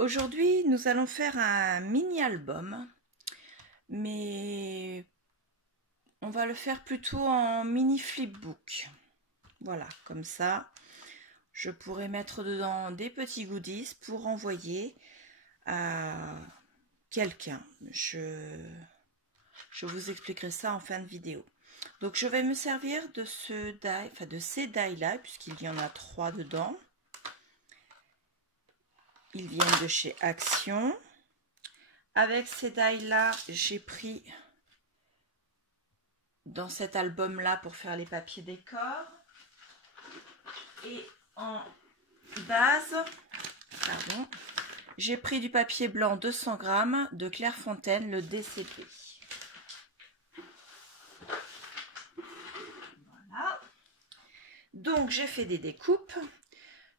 Aujourd'hui, nous allons faire un mini-album, mais on va le faire plutôt en mini flipbook. Voilà, comme ça, je pourrais mettre dedans des petits goodies pour envoyer à quelqu'un. Je vous expliquerai ça en fin de vidéo. Donc, je vais me servir de ce die, enfin de ces die-là, puisqu'il y en a 3 dedans. Ils viennent de chez Action. Avec ces die-là, j'ai pris dans cet album-là pour faire les papiers décor. Et en base, pardon, j'ai pris du papier blanc 200 grammes de Clairefontaine, le DCP. Voilà. Donc, j'ai fait des découpes.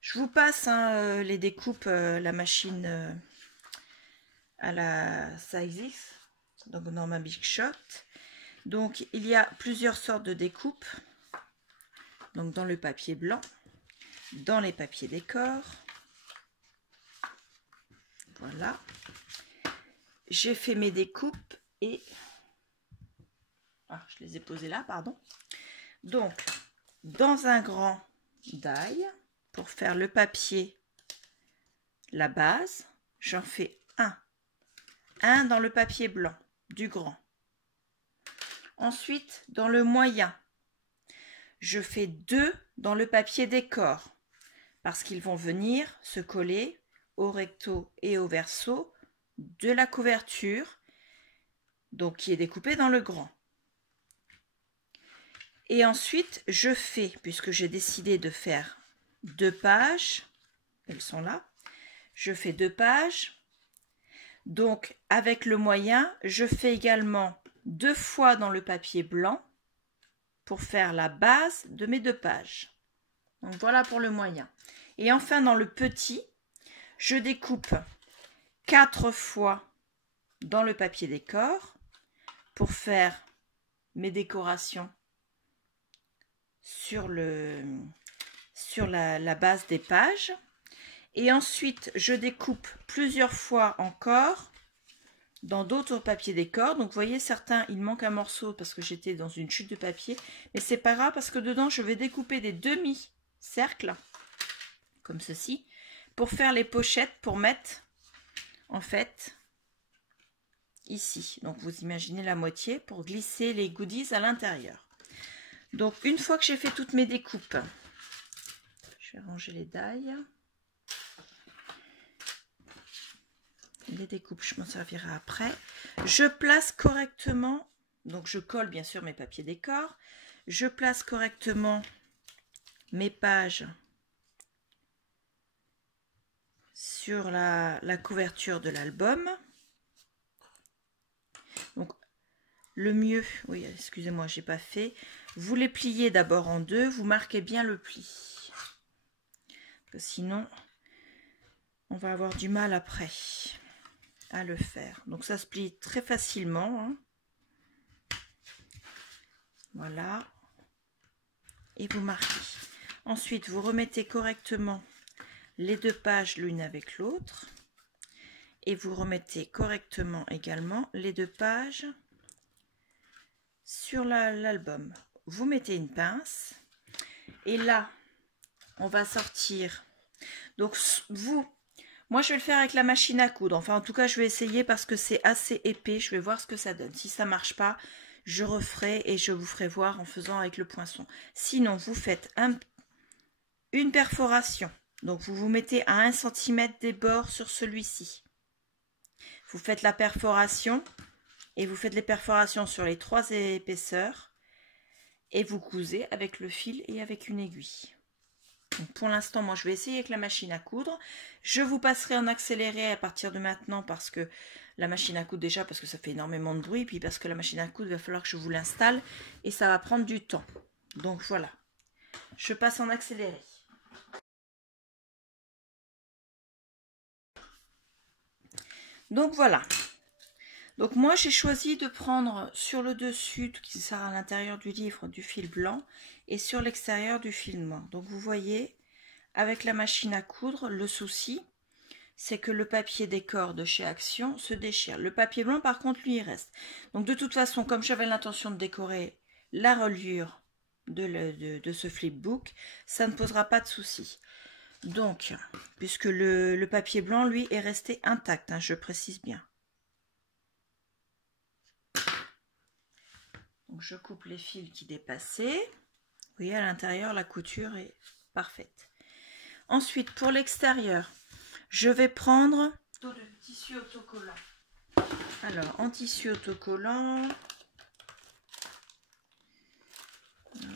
Je vous passe les découpes, la machine à la size X, donc dans ma Big Shot. Donc, il y a plusieurs sortes de découpes. Donc, dans le papier blanc, dans les papiers décor. Voilà. J'ai fait mes découpes et... Ah, je les ai posées là, pardon. Donc, dans un grand die, pour faire le papier, la base, j'en fais un dans le papier blanc, du grand. Ensuite, dans le moyen, je fais 2 dans le papier décor, parce qu'ils vont venir se coller au recto et au verso de la couverture, donc qui est découpée dans le grand. Et ensuite, je fais, puisque j'ai décidé de faire 2 pages, elles sont là, je fais 2 pages. Donc, avec le moyen, je fais également 2 fois dans le papier blanc pour faire la base de mes 2 pages. Donc, voilà pour le moyen. Et enfin, dans le petit, je découpe 4 fois dans le papier décor pour faire mes décorations sur la base des pages. Et ensuite, je découpe plusieurs fois encore dans d'autres papiers décor. Donc, vous voyez, certains, il manque un morceau parce que j'étais dans une chute de papier. Mais c'est pas grave parce que dedans, je vais découper des demi-cercles, comme ceci, pour faire les pochettes, pour mettre, en fait, ici. Donc, vous imaginez la moitié pour glisser les goodies à l'intérieur. Donc, une fois que j'ai fait toutes mes découpes, je vais ranger les die. Les découpes, je m'en servirai après. Je place correctement, donc je colle bien sûr mes papiers décor. Je place correctement mes pages sur la couverture de l'album. Donc le mieux, oui, excusez-moi, j'ai pas fait. Vous les pliez d'abord en 2, vous marquez bien le pli. Parce que sinon, on va avoir du mal après à le faire. Donc ça se plie très facilement, hein. Voilà, et vous marquez. Ensuite, vous remettez correctement les 2 pages l'une avec l'autre et vous remettez correctement également les 2 pages sur l'album. Vous mettez une pince et là, on va sortir. Donc moi, je vais le faire avec la machine à coudre. Enfin, en tout cas, je vais essayer parce que c'est assez épais. Je vais voir ce que ça donne. Si ça ne marche pas, je referai et je vous ferai voir en faisant avec le poinçon. Sinon, vous faites une perforation. Donc, vous vous mettez à 1 cm des bords sur celui-ci. Vous faites la perforation et vous faites les perforations sur les 3 épaisseurs. Et vous cousez avec le fil et avec une aiguille. Donc pour l'instant, moi, je vais essayer avec la machine à coudre. Je vous passerai en accéléré à partir de maintenant parce que la machine à coudre, déjà, parce que ça fait énormément de bruit, puis parce que la machine à coudre, il va falloir que je vous l'installe et ça va prendre du temps. Donc voilà, je passe en accéléré. Donc voilà. Donc moi, j'ai choisi de prendre sur le dessus, qui sera à l'intérieur du livre, du fil blanc et sur l'extérieur du fil noir. Donc vous voyez, avec la machine à coudre, le souci, c'est que le papier décor de chez Action se déchire. Le papier blanc, par contre, lui, il reste. Donc, de toute façon, comme j'avais l'intention de décorer la reliure de ce flipbook, ça ne posera pas de souci. Donc, puisque le papier blanc, lui, est resté intact, hein, je précise bien. Donc, je coupe les fils qui dépassaient. Vous voyez, à l'intérieur, la couture est parfaite. Ensuite, pour l'extérieur, je vais prendre de tissu autocollant. Alors, en tissu autocollant,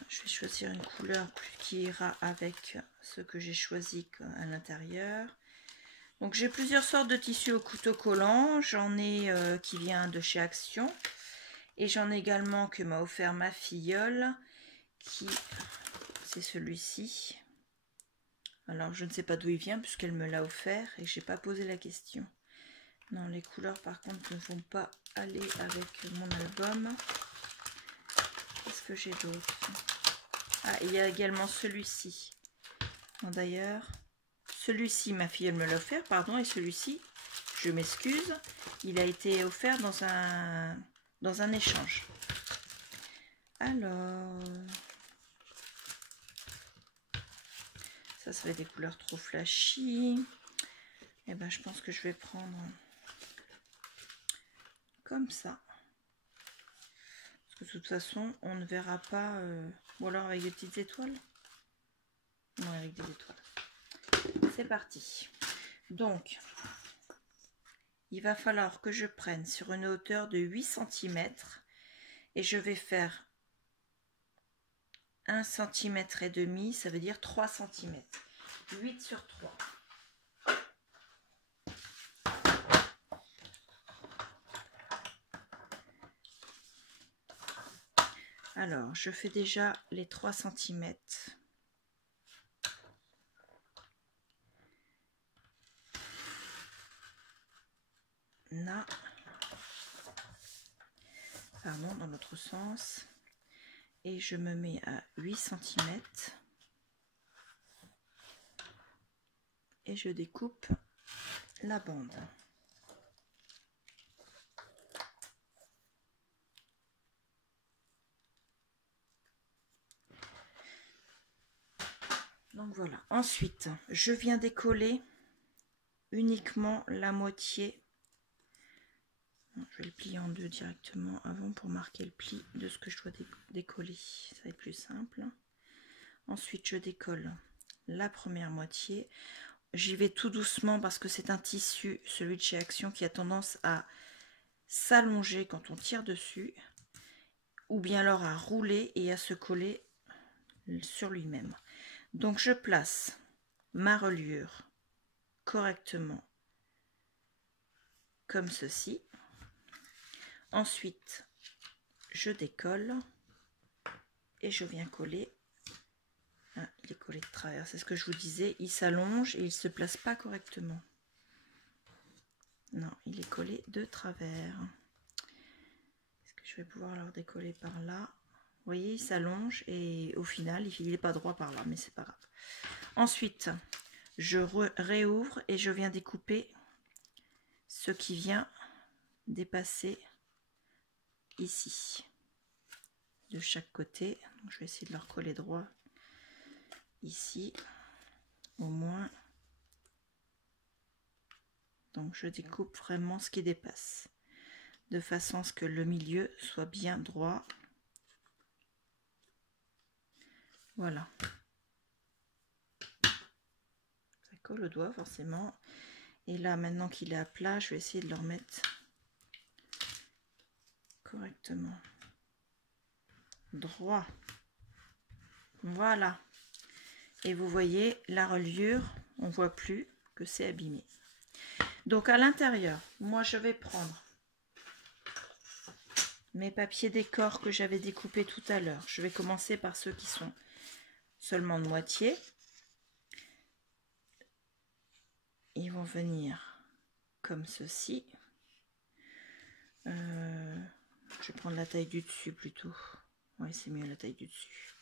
je vais choisir une couleur qui ira avec ce que j'ai choisi à l'intérieur. Donc, j'ai plusieurs sortes de tissus autocollants. J'en ai qui vient de chez Action. Et j'en ai également que m'a offert ma filleule, qui c'est celui-ci. Alors, je ne sais pas d'où il vient puisqu'elle me l'a offert et je n'ai pas posé la question. Non, les couleurs par contre ne vont pas aller avec mon album. Qu'est-ce que j'ai d'autre? Ah, il y a également celui-ci. D'ailleurs, celui-ci, ma fille, elle me l'a offert, pardon, et celui-ci, je m'excuse, il a été offert dans un échange. Alors... ça va être des couleurs trop flashy. Et ben je pense que je vais prendre comme ça. Parce que de toute façon, on ne verra pas... ou alors avec des petites étoiles. Non, avec des étoiles. C'est parti. Donc, il va falloir que je prenne sur une hauteur de 8 cm. Et je vais faire 1,5 cm, ça veut dire 3 cm. 8 sur 3. Alors, je fais déjà les 3 cm. Là. Pardon, dans l'autre sens. Et je me mets à 8 cm. Et je découpe la bande. Donc voilà. Ensuite, je viens décoller uniquement la moitié. Je vais le plier en deux directement avant pour marquer le pli de ce que je dois décoller. Ça va être plus simple. Ensuite, je décolle la première moitié. J'y vais tout doucement parce que c'est un tissu, celui de chez Action, qui a tendance à s'allonger quand on tire dessus, ou bien alors à rouler et à se coller sur lui-même. Donc je place ma reliure correctement comme ceci. Ensuite, je décolle et je viens coller. Ah, il est collé de travers, c'est ce que je vous disais, il s'allonge et il ne se place pas correctement. Non, il est collé de travers. Est-ce que je vais pouvoir le décoller par là? Vous voyez, il s'allonge et au final, il n'est pas droit par là, mais c'est pas grave. Ensuite, je réouvre et je viens découper ce qui vient dépasser ici, de chaque côté. Donc, je vais essayer de le recoller droit ici, au moins. Donc, je découpe vraiment ce qui dépasse, de façon à ce que le milieu soit bien droit. Voilà. Ça colle au doigt forcément. Et là, maintenant qu'il est à plat, je vais essayer de le remettre correctement. Droit. Voilà. Et vous voyez, la reliure, on ne voit plus que c'est abîmé. Donc à l'intérieur, moi je vais prendre mes papiers décor que j'avais découpés tout à l'heure. Je vais commencer par ceux qui sont seulement de moitié. Ils vont venir comme ceci. Je vais prendre la taille du dessus plutôt. Oui, c'est mieux la taille du dessus.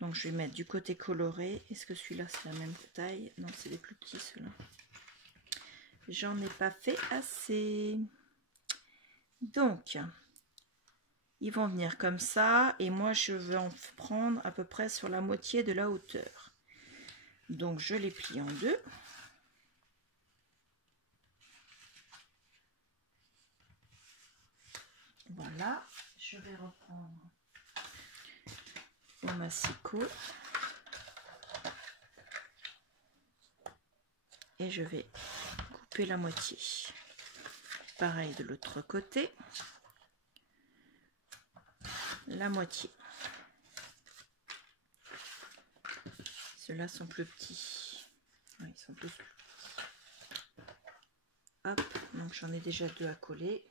Donc je vais mettre du côté coloré. Est-ce que celui-là c'est la même taille? Non, c'est des plus petits ceux-là. j'en ai pas fait assez. Donc, ils vont venir comme ça et moi je vais en prendre à peu près sur la moitié de la hauteur. Donc je les plie en deux. Voilà, je vais reprendre mon massicot et je vais couper la moitié. Pareil de l'autre côté, la moitié. Ceux-là sont plus petits. Oui, ils sont plus petits. Hop, donc j'en ai déjà deux à coller.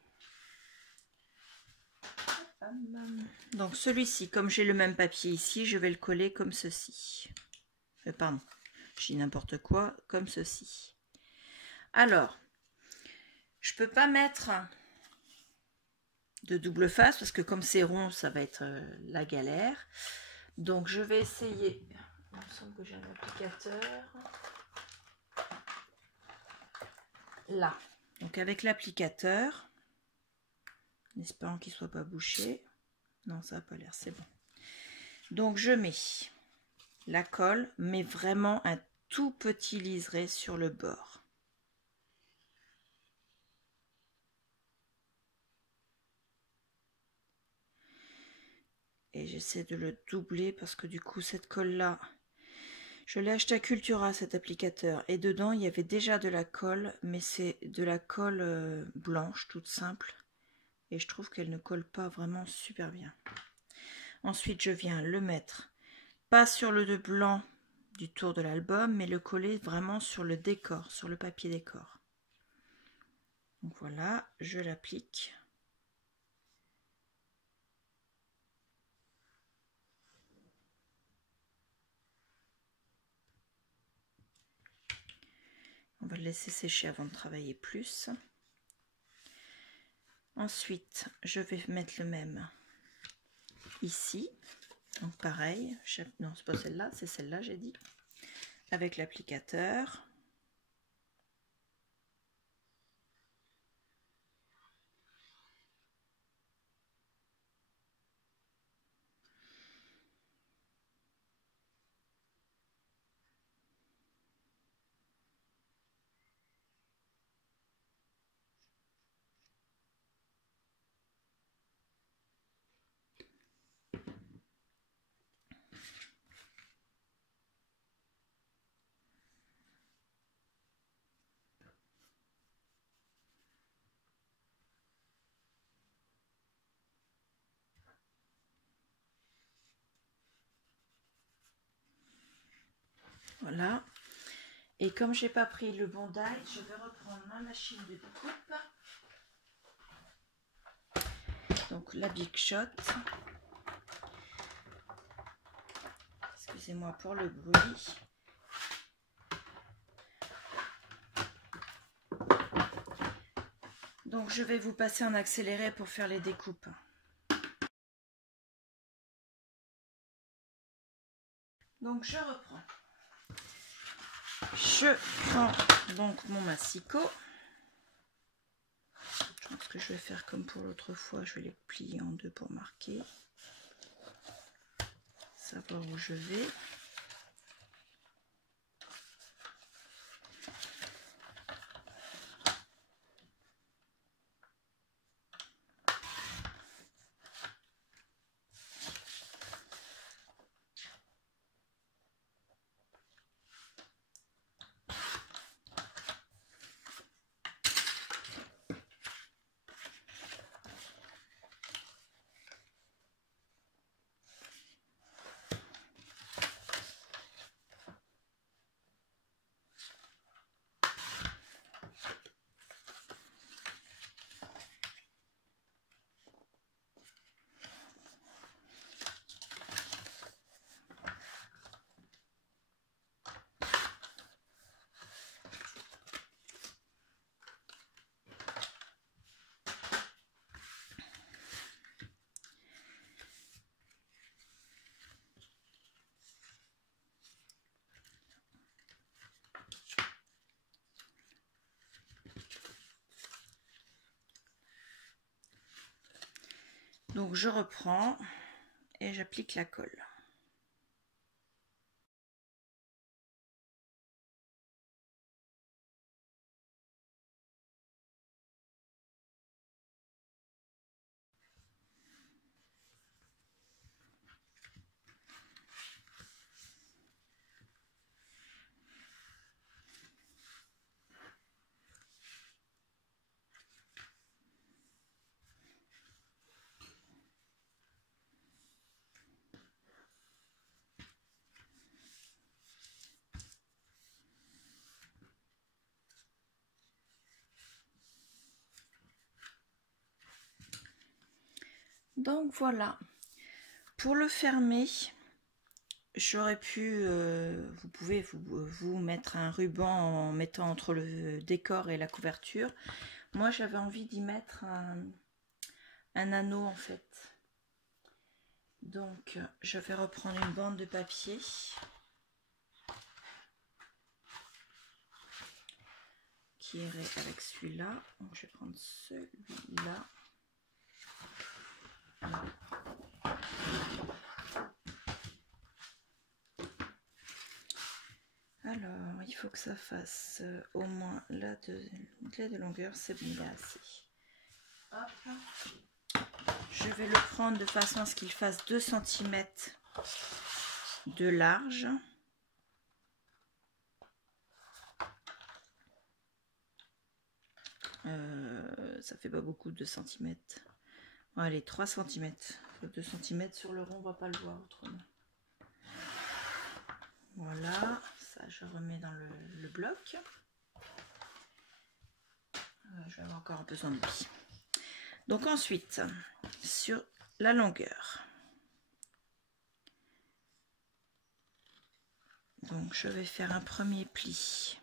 Donc celui-ci, comme j'ai le même papier ici, je vais le coller comme ceci. Pardon, je dis n'importe quoi, comme ceci. Alors, je peux pas mettre de double face parce que comme c'est rond, ça va être la galère. Donc je vais essayer. Il me semble que j'ai un applicateur. Là. Donc avec l'applicateur, en espérant qu'il ne soit pas bouché. Non, ça n'a pas l'air, c'est bon. Donc je mets la colle, mais vraiment un tout petit liseré sur le bord. Et j'essaie de le doubler parce que du coup cette colle là, je l'ai acheté à Cultura cet applicateur et dedans il y avait déjà de la colle, mais c'est de la colle blanche toute simple et je trouve qu'elle ne colle pas vraiment super bien. Ensuite je viens le mettre pas sur le blanc du tour de l'album, mais le coller vraiment sur le décor, sur le papier décor. Donc voilà, je l'applique. On va le laisser sécher avant de travailler plus. Ensuite, je vais mettre le même ici. Donc pareil, non, c'est pas celle-là, c'est celle-là, j'ai dit. Avec l'applicateur. Voilà. Et comme j'ai pas pris le bon die, je vais reprendre ma machine de découpe. Donc la Big Shot. Excusez-moi pour le bruit. Donc je vais vous passer en accéléré pour faire les découpes. Donc je reprends. Je prends donc mon massicot. Je pense que je vais faire comme pour l'autre fois, je vais les plier en deux pour marquer. Savoir où je vais. Donc je reprends et j'applique la colle. Donc voilà, pour le fermer, j'aurais pu, vous pouvez vous mettre un ruban en mettant entre le décor et la couverture. Moi j'avais envie d'y mettre un anneau en fait. Donc je vais reprendre une bande de papier. Qui irait avec celui-là. Donc je vais prendre celui-là. Alors, il faut que ça fasse au moins là de longueur, c'est bon, il est assez. Hop. Je vais le prendre de façon à ce qu'il fasse 2 cm de large. Ça fait pas beaucoup, 2 cm. Bon, allez, 3 cm. 2 cm sur le rond, on va pas le voir autrement. Voilà, ça je remets dans le bloc. Je vais avoir encore besoin de lui. Donc ensuite, sur la longueur. Donc je vais faire un premier pli.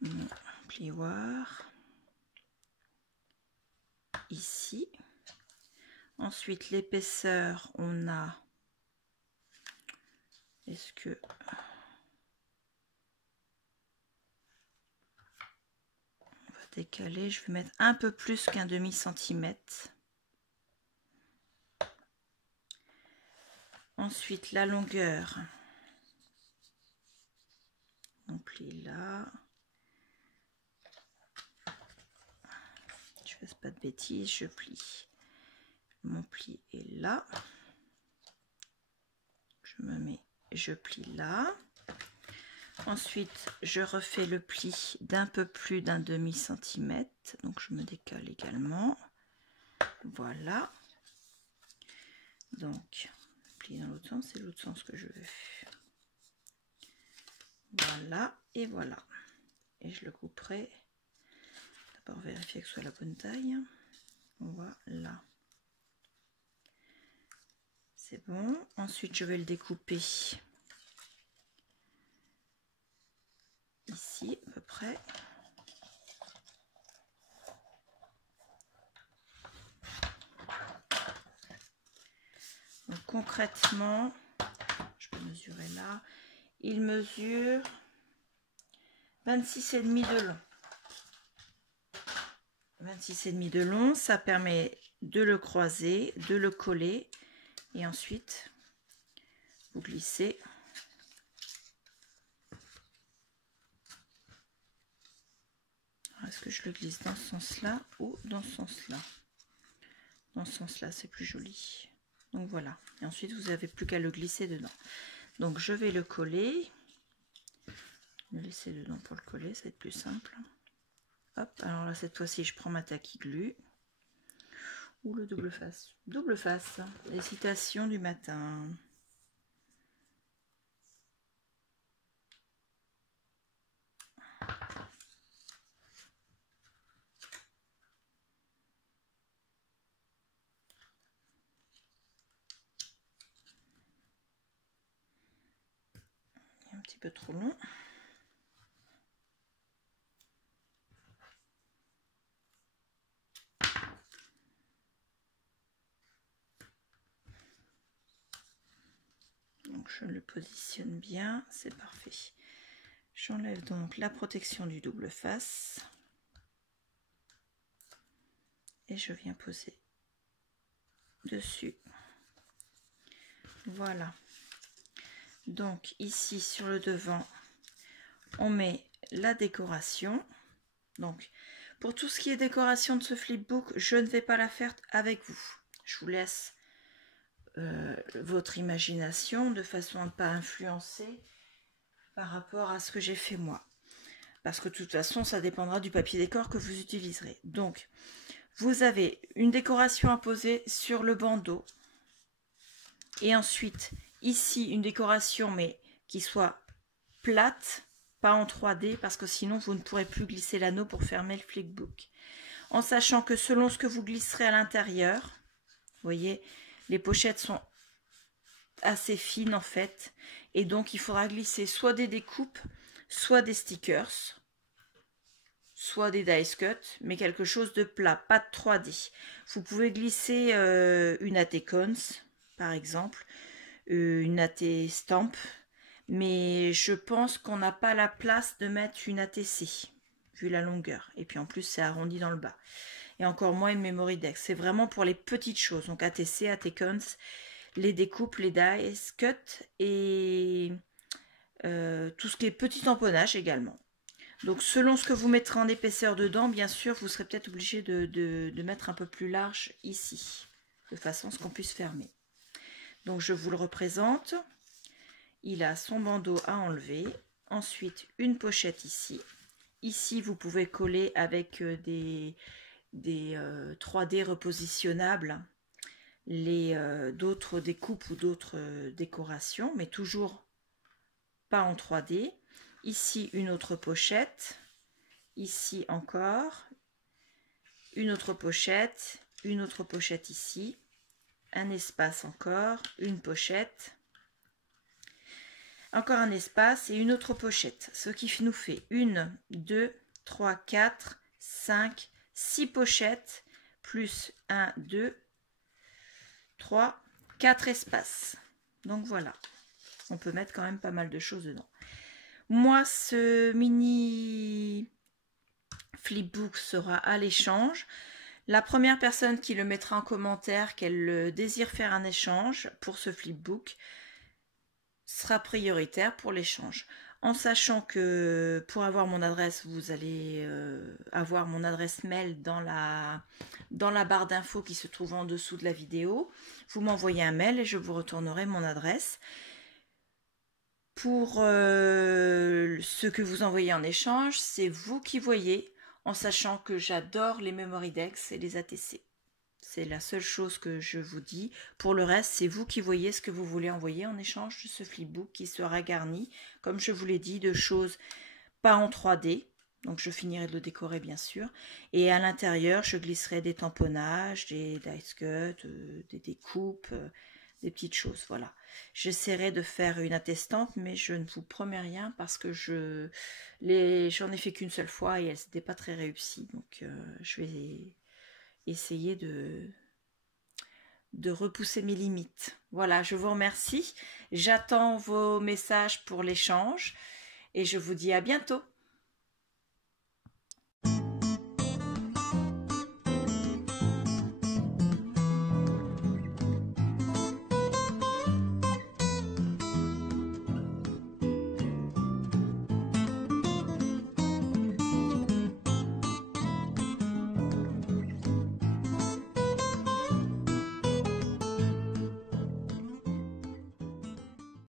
Mon plioir. Ici. Ensuite, l'épaisseur, on a... Est-ce que... On va décaler. Je vais mettre un peu plus qu'un demi-centimètre. Ensuite, la longueur. On plie là. Je ne fasse pas de bêtises, je plie. Mon pli est là. Je me mets, je plie là. Ensuite, je refais le pli d'un peu plus d'un demi-centimètre. Donc, je me décale également. Voilà. Donc, pli dans l'autre sens, c'est l'autre sens que je veux. Voilà, et voilà. Et je le couperai. D'abord, vérifier que ce soit la bonne taille. Voilà. C'est bon. Ensuite, je vais le découper ici, à peu près. Donc, concrètement, je peux mesurer là. Il mesure 26,5 de long. 26,5 de long, ça permet de le croiser, de le coller et ensuite vous glissez. Est-ce que je le glisse dans ce sens-là ou dans ce sens-là? Dans ce sens-là, c'est plus joli. Donc voilà. Et ensuite, vous n'avez plus qu'à le glisser dedans. Donc je vais le coller. Le laisser dedans pour le coller, ça va être plus simple. Hop, alors là, cette fois-ci, je prends ma tacky glue. Ou le double face. Double face. Les citations du matin. Un petit peu trop long. Donc je le positionne bien, c'est parfait. J'enlève donc la protection du double face. Et je viens poser dessus. Voilà. Donc ici sur le devant, on met la décoration. Donc pour tout ce qui est décoration de ce flipbook, je ne vais pas la faire avec vous. Je vous laisse votre imagination de façon à ne pas influencer par rapport à ce que j'ai fait moi. Parce que de toute façon, ça dépendra du papier décor que vous utiliserez. Donc, vous avez une décoration à poser sur le bandeau. Et ensuite, ici, une décoration, mais qui soit plate, pas en 3D, parce que sinon, vous ne pourrez plus glisser l'anneau pour fermer le flipbook. En sachant que selon ce que vous glisserez à l'intérieur, vous voyez, les pochettes sont assez fines en fait. Et donc, il faudra glisser soit des découpes, soit des stickers, soit des dice cut, mais quelque chose de plat, pas de 3D. Vous pouvez glisser une AT Cons, par exemple, une AT Stamp, mais je pense qu'on n'a pas la place de mettre une ATC, vu la longueur. Et puis en plus, c'est arrondi dans le bas. Et encore moins une memory deck. C'est vraiment pour les petites choses. Donc ATC, AT Cons, les découpes, les dice cut et tout ce qui est petit tamponnage également. Donc selon ce que vous mettrez en épaisseur dedans, bien sûr, vous serez peut-être obligé de mettre un peu plus large ici, de façon à ce qu'on puisse fermer. Donc je vous le représente. Il a son bandeau à enlever. Ensuite, une pochette ici. Ici, vous pouvez coller avec des 3D repositionnables d'autres découpes ou d'autres décorations, mais toujours pas en 3D. Ici, une autre pochette. Ici encore. Une autre pochette ici. Un espace encore. Une pochette. Encore un espace et une autre pochette. Ce qui nous fait 1, 2, 3, 4, 5, 6 pochettes. Plus 1, 2, 3, 4 espaces. Donc voilà. On peut mettre quand même pas mal de choses dedans. Moi, ce mini flipbook sera à l'échange. La première personne qui le mettra en commentaire qu'elle désire faire un échange pour ce flipbook sera prioritaire pour l'échange. En sachant que pour avoir mon adresse, vous allez avoir mon adresse mail dans la barre d'infos qui se trouve en dessous de la vidéo. Vous m'envoyez un mail et je vous retournerai mon adresse. Pour ce que vous envoyez en échange, c'est vous qui voyez, en sachant que j'adore les memory decks et les ATC. C'est la seule chose que je vous dis. Pour le reste, c'est vous qui voyez ce que vous voulez envoyer en échange de ce flipbook qui sera garni, comme je vous l'ai dit, de choses pas en 3D. Donc je finirai de le décorer bien sûr. Et à l'intérieur, je glisserai des tamponnages, des dice cuts, des découpes, des petites choses. Voilà. J'essaierai de faire une attestante, mais je ne vous promets rien parce que j'en ai fait qu'une seule fois et elle n'était pas très réussie. Donc je vais essayer de repousser mes limites. Voilà, je vous remercie. J'attends vos messages pour l'échange et je vous dis à bientôt.